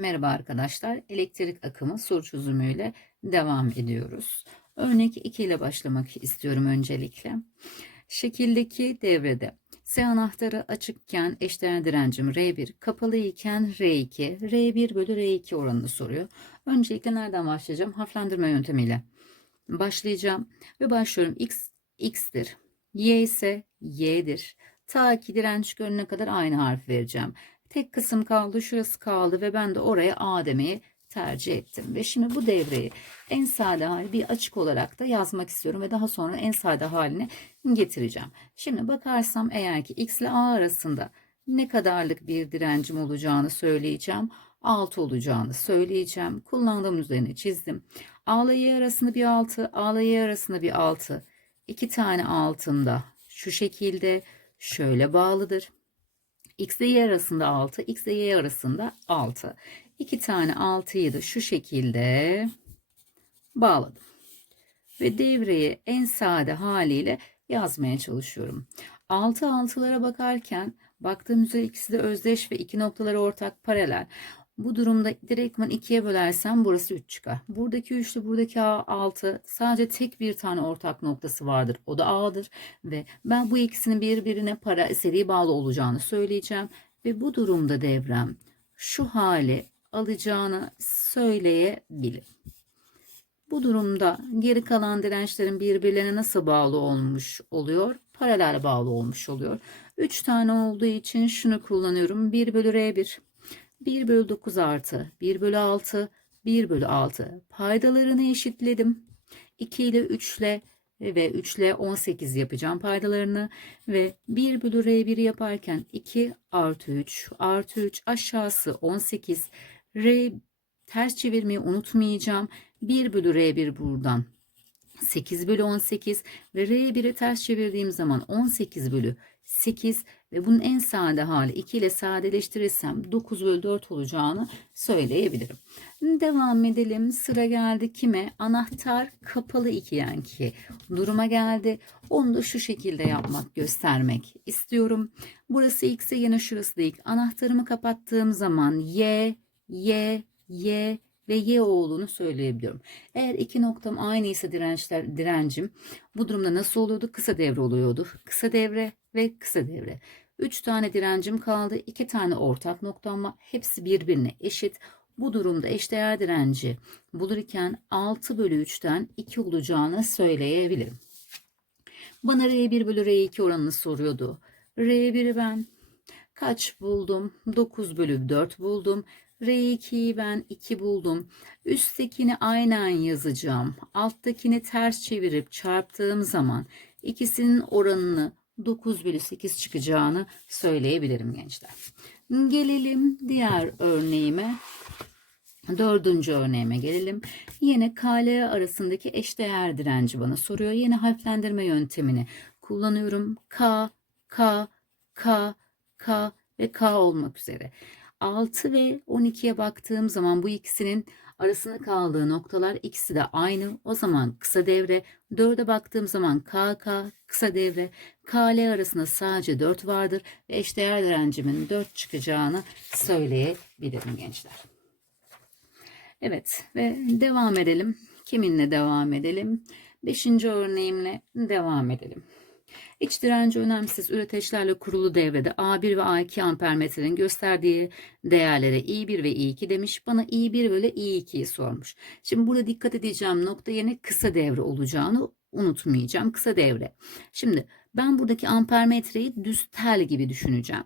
Merhaba arkadaşlar. Elektrik akımı soru çözümüyle devam ediyoruz. Örnek 2 ile başlamak istiyorum öncelikle. Şekildeki devrede S anahtarı açıkken eşdeğer direncim R1, kapalı iken R2, R1 bölü R2 oranını soruyor. Öncelikle nereden başlayacağım? Harflendirme yöntemiyle başlayacağım ve başlıyorum. X, X'tir. Y ise Y'dir. Ta ki direnç görünene kadar aynı harf vereceğim. Tek kısım kaldı, şurası kaldı ve ben de oraya A demeyi tercih ettim. Ve şimdi bu devreyi en sade hali bir açık olarak da yazmak istiyorum ve daha sonra en sade haline getireceğim. Şimdi bakarsam eğer ki X ile A arasında ne kadarlık bir direncim olacağını söyleyeceğim. 6 olacağını söyleyeceğim. Kullandığım üzerine çizdim. A ile Y arasında bir 6, A ile Y arasında bir 6. İki tane altında şu şekilde şöyle bağlıdır. X ile Y arasında 6, X ile Y arasında 6. İki tane 6'yı da şu şekilde bağladım. Ve devreyi en sade haliyle yazmaya çalışıyorum. 6 altılara bakarken baktığım üzere ikisi de özdeş ve iki noktaları ortak paralel. Bu durumda direktman ikiye bölersem burası 3 çıkar. Buradaki 3 ile buradaki 6 sadece tek bir tane ortak noktası vardır. O da A'dır. Ve ben bu ikisinin birbirine para seri bağlı olacağını söyleyeceğim. Ve bu durumda devrem şu hali alacağını söyleyebilirim. Bu durumda geri kalan dirençlerin birbirlerine nasıl bağlı olmuş oluyor? Paralel bağlı olmuş oluyor. 3 tane olduğu için şunu kullanıyorum. 1 bölü R1 1 bölü 9 artı 1 bölü 6 1 bölü 6 paydalarını eşitledim. 2 ile 3 ile ve 3 ile 18 yapacağım paydalarını ve 1 bölü R1 yaparken 2 artı 3 artı 3 aşağısı 18 R ters çevirmeyi unutmayacağım. 1 bölü R1 buradan 8 bölü 18 ve R1'i ters çevirdiğim zaman 18 bölü 8 ve bunun en sade hali 2 ile sadeleştirirsem 9 bölü 4 olacağını söyleyebilirim. Devam edelim. Sıra geldi kime? Anahtar kapalı ikiyen ki duruma geldi. Onu da şu şekilde yapmak, göstermek istiyorum. Burası X'e yine şurası da X. Anahtarımı kapattığım zaman Y, Y, Y ve Y olduğunu söyleyebiliyorum. Eğer iki noktam aynıysa dirençler, direncim bu durumda nasıl oluyordu? Kısa devre oluyordu. Kısa devre ve kısa devre. 3 tane direncim kaldı. 2 tane ortak noktam var. Hepsi birbirine eşit. Bu durumda eşdeğer direnci bulurken 6 bölü 3'ten 2 olacağını söyleyebilirim. Bana R1 bölü R2 oranını soruyordu. R1'i ben kaç buldum? 9 bölü 4 buldum. R2'yi ben 2 buldum. Üsttekini aynen yazacağım. Alttakini ters çevirip çarptığım zaman ikisinin oranını 9 bölü 8 çıkacağını söyleyebilirim gençler. Gelelim diğer örneğime. Dördüncü örneğime gelelim. Yine KL arasındaki eşdeğer direnci bana soruyor. Yine harflendirme yöntemini kullanıyorum. K, K, K, K ve K olmak üzere. 6 ve 12'ye baktığım zaman bu ikisinin arasında kaldığı noktalar ikisi de aynı. O zaman kısa devre. 4'e baktığım zaman KK kısa devre. KL arasında sadece 4 vardır ve eşdeğer direncimin 4 çıkacağını söyleyebilirim gençler. Evet ve devam edelim. Kiminle devam edelim? Beşinci örneğimle devam edelim. İç direnci önemsiz üreteçlerle kurulu devrede A1 ve A2 ampermetrenin gösterdiği değerlere I1 ve I2 demiş. Bana I1 bölü I2'yi sormuş. Şimdi burada dikkat edeceğim nokta yine kısa devre olacağını unutmayacağım. Kısa devre. Şimdi ben buradaki ampermetreyi düz tel gibi düşüneceğim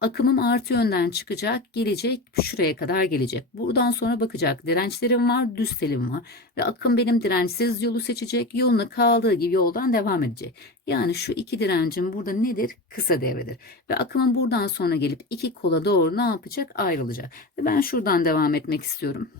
akımım artı yönden çıkacak, gelecek, şuraya kadar gelecek. Buradan sonra bakacak. Dirençlerim var, düz telim var. Ve akım benim dirençsiz yolu seçecek. Yoluna kaldığı gibi yoldan devam edecek. Yani şu iki direncim burada nedir? Kısa devredir. Ve akımın buradan sonra gelip iki kola doğru ne yapacak? Ayrılacak. Ve ben şuradan devam etmek istiyorum.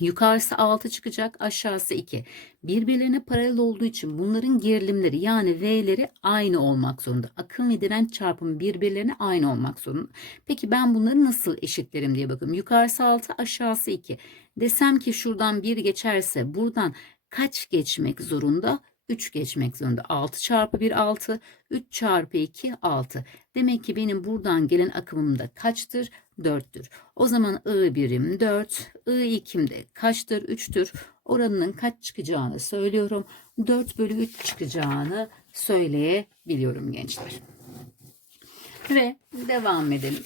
Yukarısı 6 çıkacak, aşağısı 2. Birbirlerine paralel olduğu için bunların gerilimleri yani V'leri aynı olmak zorunda. Akım ve direnç çarpımı birbirlerine aynı olmak zorunda. Peki ben bunları nasıl eşitlerim diye bakıyorum. Yukarısı 6, aşağısı 2. Desem ki şuradan 1 geçerse buradan kaç geçmek zorunda? 3 geçmek zorunda. 6 çarpı 1 6, 3 çarpı 2 6. Demek ki benim buradan gelen akımım da kaçtır? 4'tür. O zaman I birim 4, I ikim de kaçtır? 3'tür. Oranının kaç çıkacağını söylüyorum. 4 bölü 3 çıkacağını söyleyebiliyorum gençler. Ve devam edelim.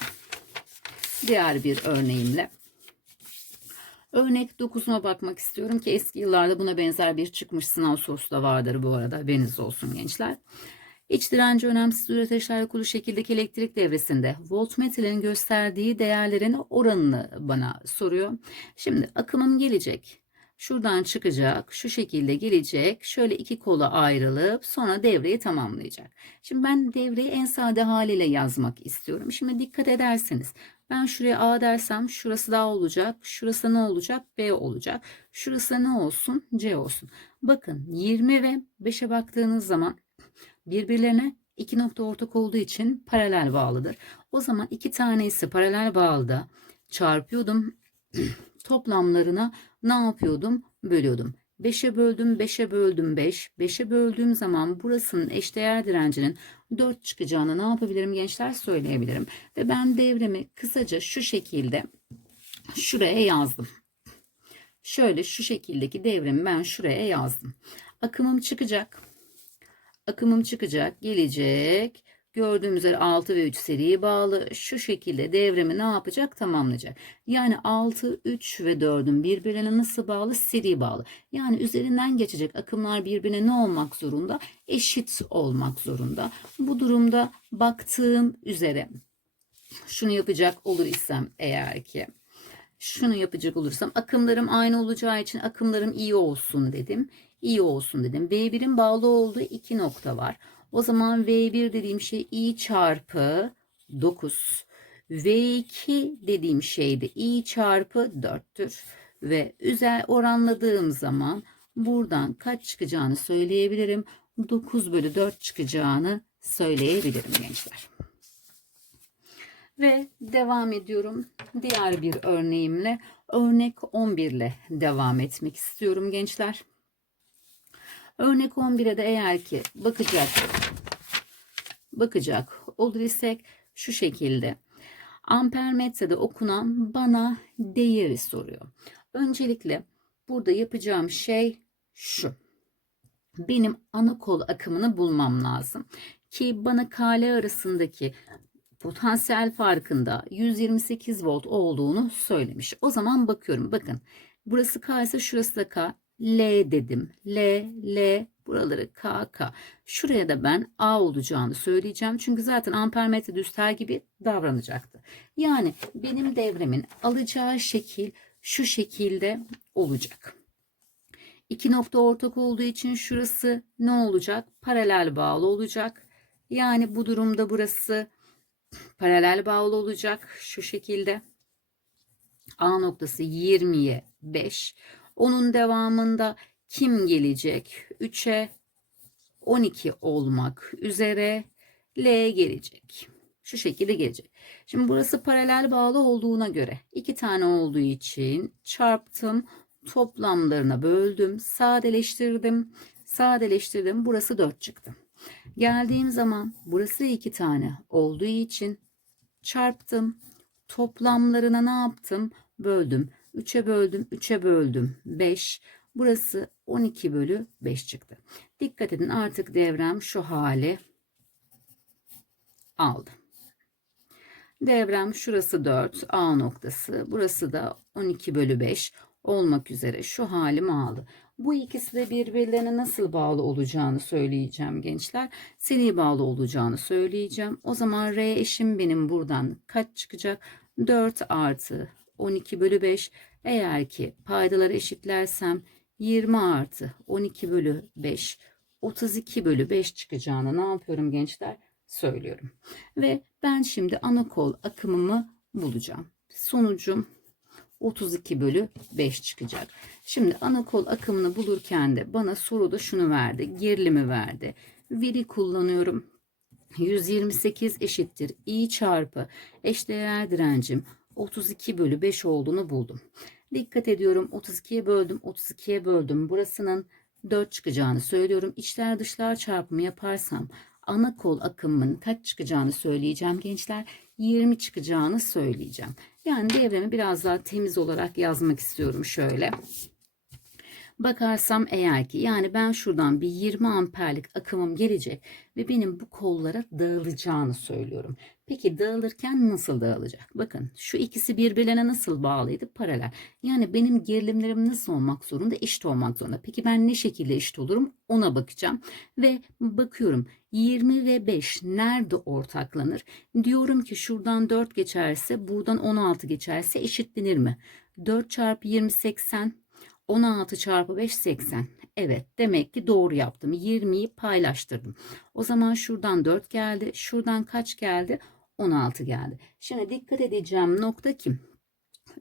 Diğer bir örneğimle. Örnek 9'una bakmak istiyorum ki eski yıllarda buna benzer bir çıkmış sınav sorusu da vardır bu arada. Haberiniz olsun gençler. İç direnci önemsiz üreteçlerle kurulu şekildeki elektrik devresinde voltmetrenin gösterdiği değerlerin oranını bana soruyor. Şimdi akımım gelecek. Şuradan çıkacak, şu şekilde gelecek, şöyle iki kola ayrılıp sonra devreyi tamamlayacak. Şimdi ben devreyi en sade haliyle yazmak istiyorum. Şimdi dikkat ederseniz ben şuraya A dersem şurası da olacak, şurası ne olacak? B olacak. Şurası ne olsun? C olsun. Bakın 20 ve 5'e baktığınız zaman birbirlerine iki nokta ortak olduğu için paralel bağlıdır. O zaman iki tanesi paralel bağlıda çarpıyordum. Toplamlarına ne yapıyordum? Bölüyordum. 5'e böldüm, 5'e böldüm 5. 5'e böldüğüm zaman burasının eşdeğer direncinin 4 çıkacağını ne yapabilirim gençler söyleyebilirim. Ve ben devremi kısaca şu şekilde şuraya yazdım. Şöyle şu şekildeki devremi ben şuraya yazdım. Akımım çıkacak. Akımım çıkacak, gelecek. Gördüğümüz üzere 6 ve 3 seriye bağlı. Şu şekilde devremi ne yapacak? Tamamlayacak. Yani 6, 3 ve 4'ün birbirine nasıl bağlı? Seri bağlı. Yani üzerinden geçecek akımlar birbirine ne olmak zorunda? Eşit olmak zorunda. Bu durumda baktığım üzere şunu yapacak olur isem eğer ki şunu yapacak olursam akımlarım aynı olacağı için akımlarım iyi olsun dedim. İyi olsun dedim. V1'in bağlı olduğu iki nokta var. O zaman V1 dediğim şey i çarpı 9. V2 dediğim şey de i çarpı 4'tür. Ve üzer oranladığım zaman buradan kaç çıkacağını söyleyebilirim. 9 bölü 4 çıkacağını söyleyebilirim gençler. Ve devam ediyorum. Diğer bir örneğimle örnek 11 ile devam etmek istiyorum gençler. Örnek 11'e de eğer ki bakacak bakacak olur isek şu şekilde ampermetrede okunan bana değeri soruyor. Öncelikle burada yapacağım şey şu. Benim ana kol akımını bulmam lazım ki bana kale arasındaki potansiyel farkında 128 volt olduğunu söylemiş. O zaman bakıyorum. Bakın burası K ise şurası da K. L dedim. L, L buraları K, K. Şuraya da ben A olacağını söyleyeceğim. Çünkü zaten ampermetre düstel gibi davranacaktı. Yani benim devremin alacağı şekil şu şekilde olacak. İki nokta ortak olduğu için şurası ne olacak? Paralel bağlı olacak. Yani bu durumda burası paralel bağlı olacak. Şu şekilde. A noktası 20'ye 5. Onun devamında kim gelecek? 3'e 12 olmak üzere L gelecek. Şu şekilde gelecek. Şimdi burası paralel bağlı olduğuna göre iki tane olduğu için çarptım. Toplamlarına böldüm. Sadeleştirdim. Sadeleştirdim. Burası 4 çıktı. Geldiğim zaman burası iki tane olduğu için çarptım. Toplamlarına ne yaptım? Böldüm. 3'e böldüm, 3'e böldüm 5. Burası 12 bölü 5 çıktı. Dikkat edin artık devrem şu hale aldı. Devrem şurası 4 A noktası. Burası da 12 bölü 5 olmak üzere şu halim aldı. Bu ikisi de birbirlerine nasıl bağlı olacağını söyleyeceğim gençler. Seri bağlı olacağını söyleyeceğim. O zaman R eşim benim buradan kaç çıkacak? 4 artı 12 bölü 5. Eğer ki paydaları eşitlersem 20 artı 12 bölü 5 32 bölü 5 çıkacağını ne yapıyorum gençler? Söylüyorum. Ve ben şimdi ana kol akımımı bulacağım. Sonucum 32 bölü 5 çıkacak. Şimdi ana kol akımını bulurken de bana soruda şunu verdi. Gerilimi verdi. Veri kullanıyorum. 128 eşittir i çarpı eşdeğer direncim 32 bölü 5 olduğunu buldum. Dikkat ediyorum 32'ye böldüm 32'ye böldüm. Burasının 4 çıkacağını söylüyorum. İçler dışlar çarpımı yaparsam ana kol akımının kaç çıkacağını söyleyeceğim gençler. 20 çıkacağını söyleyeceğim. Yani devremi biraz daha temiz olarak yazmak istiyorum şöyle. Bakarsam eğer ki yani ben şuradan bir 20 amperlik akımım gelecek ve benim bu kollara dağılacağını söylüyorum. Peki dağılırken nasıl dağılacak? Bakın şu ikisi birbirine nasıl bağlıydı? Paralel. Yani benim gerilimlerim nasıl olmak zorunda? Eşit olmak zorunda. Peki ben ne şekilde eşit olurum? Ona bakacağım. Ve bakıyorum 20 ve 5 nerede ortaklanır? Diyorum ki şuradan 4 geçerse buradan 16 geçerse eşitlenir mi? 4 çarpı 20 80 16 çarpı 5 80. Evet demek ki doğru yaptım. 20'yi paylaştırdım. O zaman şuradan 4 geldi. Şuradan kaç geldi? 16 geldi. Şimdi dikkat edeceğim nokta kim?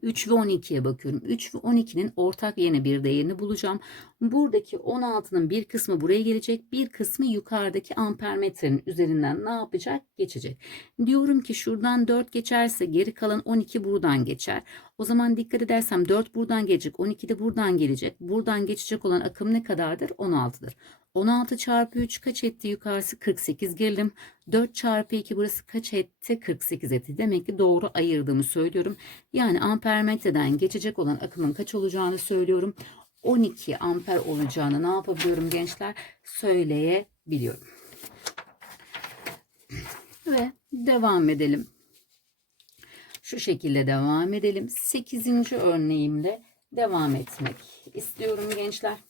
3 ve 12'ye bakıyorum. 3 ve 12'nin ortak yine bir değerini bulacağım. Buradaki 16'nın bir kısmı buraya gelecek. Bir kısmı yukarıdaki ampermetrenin üzerinden ne yapacak? Geçecek. Diyorum ki şuradan 4 geçerse geri kalan 12 buradan geçer. O zaman dikkat edersem 4 buradan gelecek. 12 de buradan gelecek. Buradan geçecek olan akım ne kadardır? 16'dır. 16 çarpı 3 kaç etti yukarısı 48 gerilim. 4 çarpı 2 burası kaç etti 48 etti. Demek ki doğru ayırdığımı söylüyorum. Yani ampermetreden geçecek olan akımın kaç olacağını söylüyorum. 12 amper olacağını ne yapabiliyorum gençler? Söyleyebiliyorum. Ve devam edelim. Şu şekilde devam edelim. 8. örneğimde devam etmek istiyorum gençler.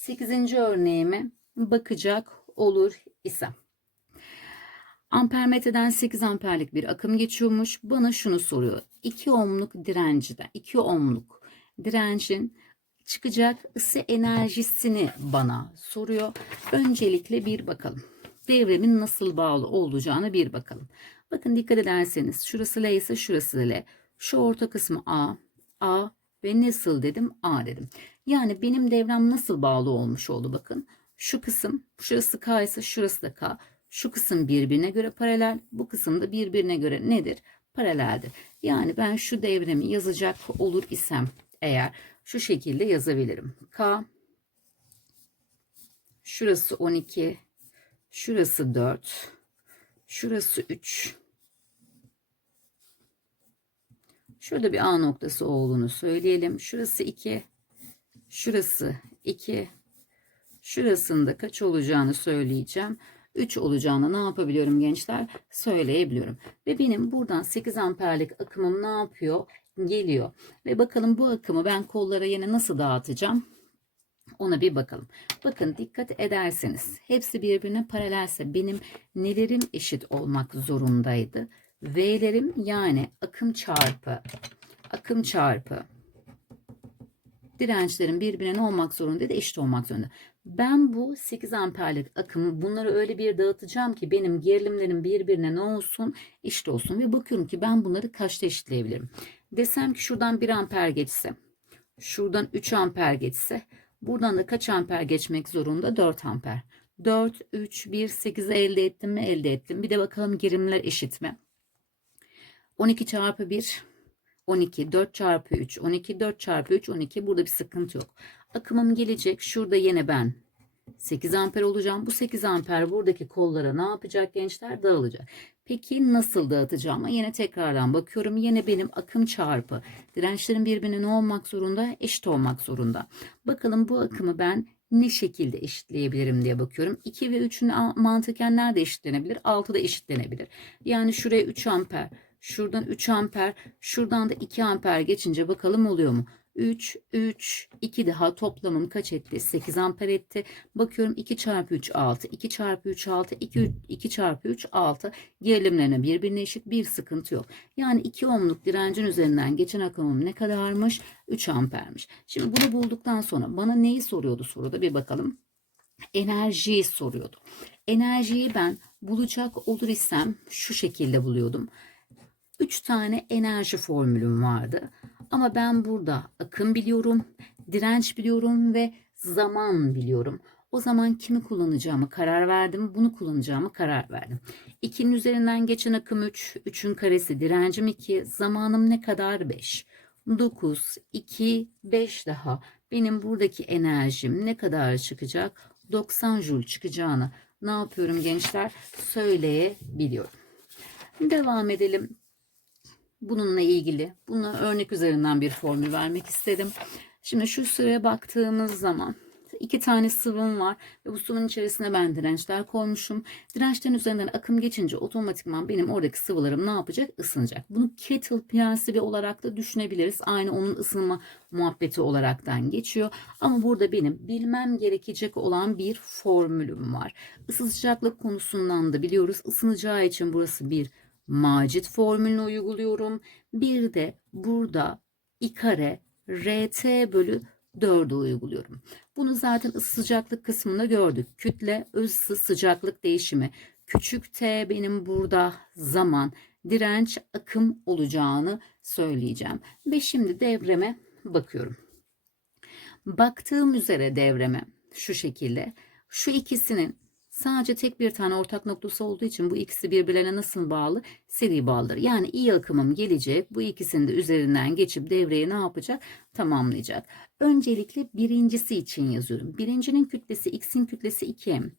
8. örneğime bakacak olur isem. Ampermetreden 8 amperlik bir akım geçiyormuş. Bana şunu soruyor. 2 ohmluk direnciden, 2 ohmluk direncin çıkacak ısı enerjisini bana soruyor. Öncelikle bir bakalım. Devremin nasıl bağlı olacağını bir bakalım. Bakın dikkat ederseniz şurası L ise şurası L. Şu orta kısmı A, A ve nasıl dedim A dedim. Yani benim devrem nasıl bağlı olmuş oldu bakın. Şu kısım şurası K ise şurası da K. Şu kısım birbirine göre paralel. Bu kısım da birbirine göre nedir? Paraleldir. Yani ben şu devremi yazacak olur isem eğer şu şekilde yazabilirim. K şurası 12 şurası 4 şurası 3 Şurada bir A noktası olduğunu söyleyelim. Şurası 2 Şurası 2. Şurasında kaç olacağını söyleyeceğim. 3 olacağını ne yapabiliyorum gençler? Söyleyebiliyorum. Ve benim buradan 8 amperlik akımım ne yapıyor? Geliyor. Ve bakalım bu akımı ben kollara yine nasıl dağıtacağım? Ona bir bakalım. Bakın dikkat ederseniz hepsi birbirine paralelse benim nelerim eşit olmak zorundaydı? V'lerim yani akım çarpı akım çarpı dirençlerin birbirine ne olmak zorunda da eşit olmak zorunda. Ben bu 8 amperlik akımı bunları öyle bir dağıtacağım ki benim gerilimlerim birbirine ne olsun eşit olsun ve bakıyorum ki ben bunları kaçta eşitleyebilirim. Desem ki şuradan 1 amper geçse şuradan 3 amper geçse buradan da kaç amper geçmek zorunda 4 amper. 4, 3, 1, 8'i elde ettim mi elde ettim. Bir de bakalım gerilimler eşit mi? 12 çarpı 1 12 4 çarpı 3 12 4 çarpı 3 12 burada bir sıkıntı yok. Akımım gelecek şurada yine ben 8 amper olacağım. Bu 8 amper buradaki kollara ne yapacak gençler? Dağılacak. Peki nasıl dağıtacağım? Yine tekrardan bakıyorum. Yine benim akım çarpı dirençlerin birbirine ne olmak zorunda? Eşit olmak zorunda. Bakalım bu akımı ben ne şekilde eşitleyebilirim diye bakıyorum. 2 ve 3'ün mantıken nerede eşitlenebilir? 6'da eşitlenebilir. Yani şuraya 3 amper Şuradan 3 amper, şuradan da 2 amper geçince bakalım oluyor mu? 3, 3, 2 daha toplamım kaç etti? 8 amper etti. Bakıyorum 2 çarpı 3 6, 2 çarpı 3 6, 2, 2 çarpı 3 6. Gerilimlerine birbirine eşit bir sıkıntı yok. Yani 2 ohmluk direncin üzerinden geçen akımım ne kadarmış? 3 ampermiş. Şimdi bunu bulduktan sonra bana neyi soruyordu soruda bir bakalım. Enerjiyi soruyordu. Enerjiyi ben bulacak olur isem şu şekilde buluyordum. 3 tane enerji formülüm vardı. Ama ben burada akım biliyorum, direnç biliyorum ve zaman biliyorum. O zaman kimi kullanacağımı karar verdim. Bunu kullanacağımı karar verdim. 2'nin üzerinden geçen akım 3. 3'ün karesi direncim 2. Zamanım ne kadar? 5. 9, 2, 5 daha. benim buradaki enerjim ne kadar çıkacak? 90 joule çıkacağını ne yapıyorum gençler? Söyleyebiliyorum. Devam edelim. Bununla ilgili, buna örnek üzerinden bir formül vermek istedim. Şimdi şu sıraya baktığımız zaman iki tane sıvım var ve bu sıvının içerisine ben dirençler koymuşum. Dirençlerin üzerinden akım geçince otomatikman benim oradaki sıvılarım ne yapacak? Isınacak. Bunu kettle prensibi olarak da düşünebiliriz. Aynı onun ısınma muhabbeti olaraktan geçiyor. Ama burada benim bilmem gerekecek olan bir formülüm var. Isı sıcaklık konusundan da biliyoruz. Isınacağı için burası bir macit formülünü uyguluyorum. Bir de burada i kare RT bölü 4'ü uyguluyorum. Bunu zaten ısı sıcaklık kısmında gördük. Kütle, ısı sıcaklık değişimi. Küçük t benim burada zaman, direnç, akım olacağını söyleyeceğim. Ve şimdi devreme bakıyorum. Baktığım üzere devreme şu şekilde. Şu ikisinin sadece tek bir tane ortak noktası olduğu için bu ikisi birbirlerine nasıl bağlı? Seri bağlıdır. Yani iyi akımım gelecek. Bu ikisinin de üzerinden geçip devreyi ne yapacak? Tamamlayacak. Öncelikle birincisi için yazıyorum. Birincinin kütlesi x'in kütlesi 2m.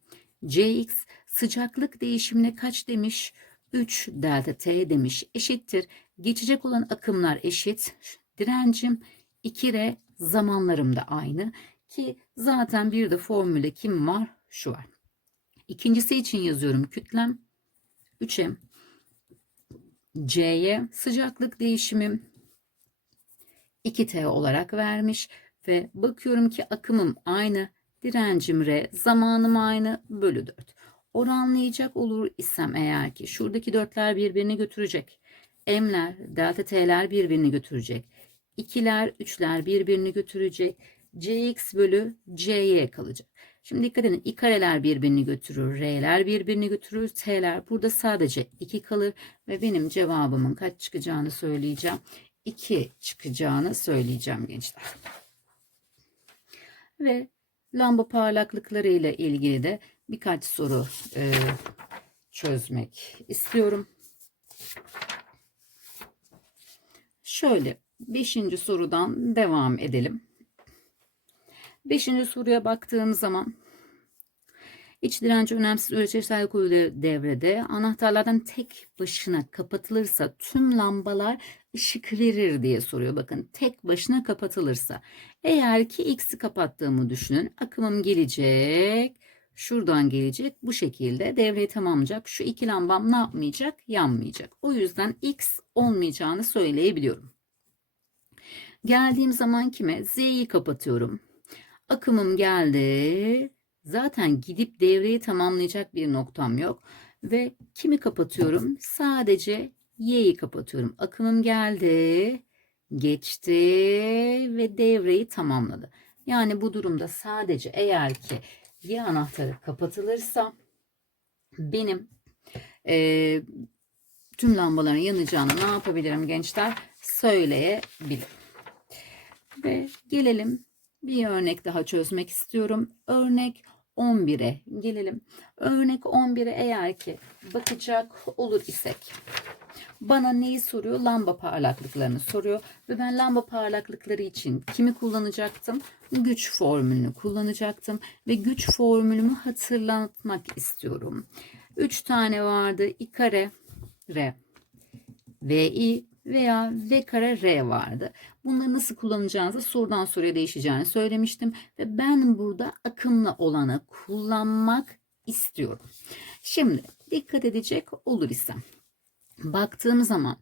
Cx sıcaklık değişimine kaç demiş? 3 delta t demiş. Eşittir. Geçecek olan akımlar eşit. Direncim 2r zamanlarım da aynı. Ki zaten bir de formülde kim var? Şu var. İkincisi için yazıyorum kütlem 3m. C'ye sıcaklık değişimim 2T olarak vermiş ve bakıyorum ki akımım aynı, direncim R, zamanım aynı bölü 4. Oranlayacak olur isem eğer ki şuradaki dörtler birbirini götürecek. M'ler, delta T'ler birbirini götürecek. 2'ler, 3'ler birbirini götürecek. Cx bölü Cy kalacak. Şimdi dikkat edin. i kareler birbirini götürür. R'ler birbirini götürür. T'ler burada sadece 2 kalır. Ve benim cevabımın kaç çıkacağını söyleyeceğim. 2 çıkacağını söyleyeceğim gençler. Ve lamba parlaklıkları ile ilgili de birkaç soru e, çözmek istiyorum. Şöyle 5. sorudan devam edelim. Beşinci soruya baktığım zaman iç direnci önemsiz ölçeksel koyulu devrede anahtarlardan tek başına kapatılırsa tüm lambalar ışık verir diye soruyor. Bakın tek başına kapatılırsa eğer ki x'i kapattığımı düşünün akımım gelecek şuradan gelecek bu şekilde devreyi tamamlayacak. Şu iki lambam ne yapmayacak? Yanmayacak. O yüzden x olmayacağını söyleyebiliyorum. Geldiğim zaman kime? Z'yi kapatıyorum. Akımım geldi. Zaten gidip devreyi tamamlayacak bir noktam yok. Ve kimi kapatıyorum? Sadece Y'yi kapatıyorum. Akımım geldi. Geçti ve devreyi tamamladı. Yani bu durumda sadece eğer ki Y anahtarı kapatılırsa benim e, tüm lambaların yanacağını ne yapabilirim gençler? Söyleyebilirim. Ve gelelim bir örnek daha çözmek istiyorum. Örnek 11'e gelelim. Örnek 11'e eğer ki bakacak olur isek bana neyi soruyor? Lamba parlaklıklarını soruyor ve ben lamba parlaklıkları için kimi kullanacaktım? Güç formülünü kullanacaktım ve güç formülümü hatırlatmak istiyorum. 3 tane vardı. I kare R VI veya V kare R vardı. Bunları nasıl kullanacağınızı sorudan soruya değişeceğini söylemiştim. Ve ben burada akımla olanı kullanmak istiyorum. Şimdi dikkat edecek olur isem. Baktığım zaman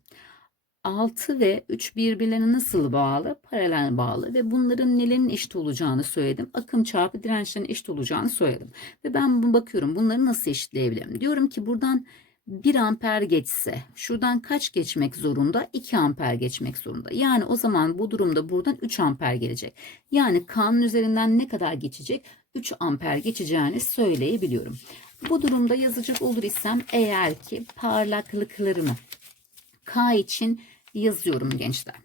6 ve 3 birbirlerine nasıl bağlı? Paralel bağlı ve bunların nelerin eşit olacağını söyledim. Akım çarpı dirençlerin eşit olacağını söyledim. Ve ben bakıyorum bunları nasıl eşitleyebilirim? Diyorum ki buradan 1 amper geçse şuradan kaç geçmek zorunda? 2 amper geçmek zorunda. Yani o zaman bu durumda buradan 3 amper gelecek. Yani K'nın üzerinden ne kadar geçecek? 3 amper geçeceğini söyleyebiliyorum. Bu durumda yazacak olur isem eğer ki parlaklıklarımı K için yazıyorum gençler.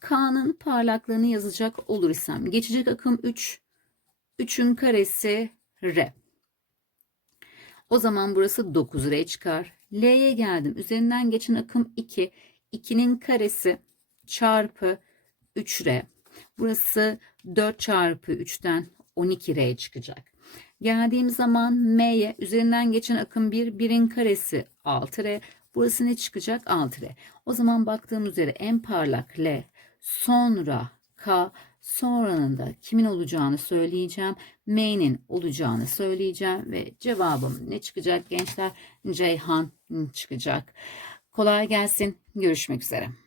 K'nın parlaklığını yazacak olur isem geçecek akım 3. 3'ün karesi R. O zaman burası 9R çıkar. L'ye geldim. Üzerinden geçen akım 2. 2'nin karesi çarpı 3R. Burası 4 çarpı 3'ten 12R çıkacak. Geldiğim zaman M'ye üzerinden geçen akım 1, 1'in karesi 6R. Burası ne çıkacak? 6R. O zaman baktığım üzere en parlak L, sonra K, sonranın da kimin olacağını söyleyeceğim. M'nin olacağını söyleyeceğim ve cevabım ne çıkacak gençler? Ceyhan çıkacak. Kolay gelsin. Görüşmek üzere.